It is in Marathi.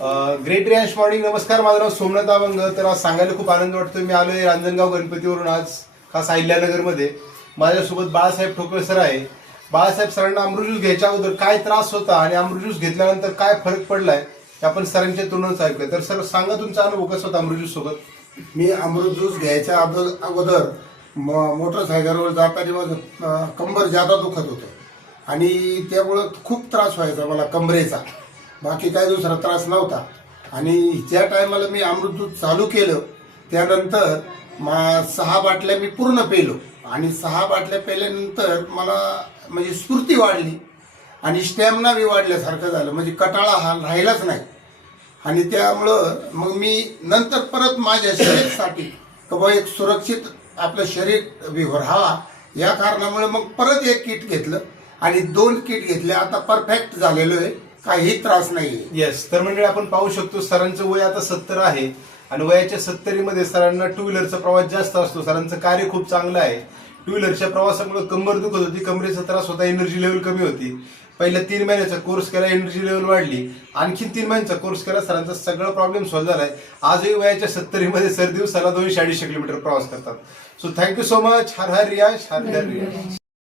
Great Riyash morning. नमस्कार, माझं नाव सोमनाथ अभंग. तर आज सांगायला खूप आनंद वाटतोय. मी आलोय रांजणगाव गणपतीवरून आज खास अहिल्यानगरमध्ये. माझ्यासोबत बाळासाहेब ठोकळे सर आहे. बाळासाहेब सरांना अमृत ज्यूस घ्यायच्या अगोदर काय त्रास होता आणि अमृत ज्यूस घेतल्यानंतर काय फरक पडलाय हे आपण सरांच्या तोंडूनच ऐकूया. तर सर सांगा तुमचा अनुभव कसा होता अमृत ज्यूस सोबत. मी अमृत ज्यूस घ्यायच्या अगोदर मोटरसायकलवर जाताना माझं कंबर जादा दुखत होतं आणि त्यामुळं खूप त्रास व्हायचा मला कमरेचा. बाकी काही दुसरा त्रास नव्हता. आणि ज्या टायमाला मी अमृत ज्यूस चालू केलं त्यानंतर 6 बाटल्या मी पूर्ण पेलो आणि 6 बाटल्या पेल्यानंतर मला म्हणजे स्फूर्ती वाढली आणि स्टॅमिना बी वाढल्यासारखं झालं. म्हणजे कटाळा हा राहिलाच नाही. आणि त्यामुळं मग मी नंतर परत माझ्या शरीरासाठी किंवा एक सुरक्षित आपलं शरीर बी राहावा या कारणामुळे मग परत एक किट घेतलं आणि 2 किट घेतले. आता परफेक्ट झालेलो आहे, काही त्रास नाही. येस. तर मंडळी आपण पाहू शकतो सरांचं वय आता 70 आहे आणि वयाच्या 70मध्ये सरांना 2 व्हीलरचा प्रवास जास्त असतो. सरांचं कार्य खूप चांगलं आहे. 2 व्हीलरच्या प्रवासामुळे कंबर दुखत होती, कमरेचा त्रास होता, एनर्जी लेवल कमी होती. पहिल्या 3 महिन्याचा कोर्स केला, एनर्जी लेवल वाढली. आणखी 3 महिन्याचा कोर्स केला, सरांचा सगळा प्रॉब्लेम सॉल्व्ह झालाय. आजही वयाच्या 70मध्ये सर दिवसाला 250 किलोमीटर प्रवास करतात. So thank you so much. हर हर रियाज, हर हर रियाज.